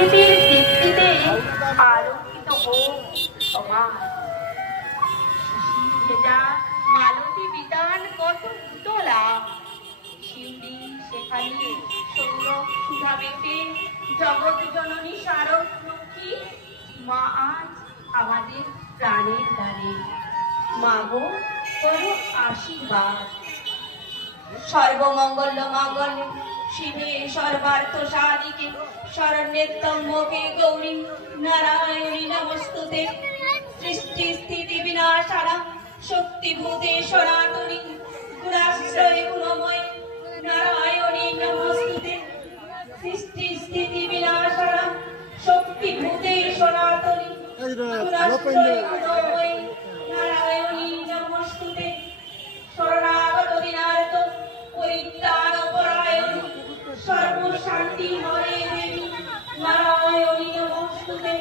প্রকৃতির দীপ্তিতে আলোকিত হোক সমাজ। ভেজা মালতী বিতান কত উতলা, শিউলি সেখানে সৌরভ সুধা মেটে, জগৎ জননী শারদ লক্ষ্মী মা আজ আমাদের প্রাণের দ্বারে। মা গো করো আশীর্বাদ। সর্বমঙ্গল মঙ্গল শিবে সর্বার্থ সাধিকে শরণ্যে ত্র্যম্বকে গৌরী নারায়ণী নমস্তুতে। সৃষ্টি স্থিতি বিনাশানাং শক্তিভূতে সনাতনী গুণাশ্রয়ে গুণময় নারায়ণী নমস্তুতে। সৃষ্টি স্থিতি বিনাশানাং শক্তিভূতে সনাতনী গুণাশ্রয়ে গুণময় নারায়ণী নমস্তুতে। শরণাগত দিনার্থ পরিত্রাণ পরায়ণ সর্বশান্তি হরে দেবী নারায়ণী নমস্তুতে।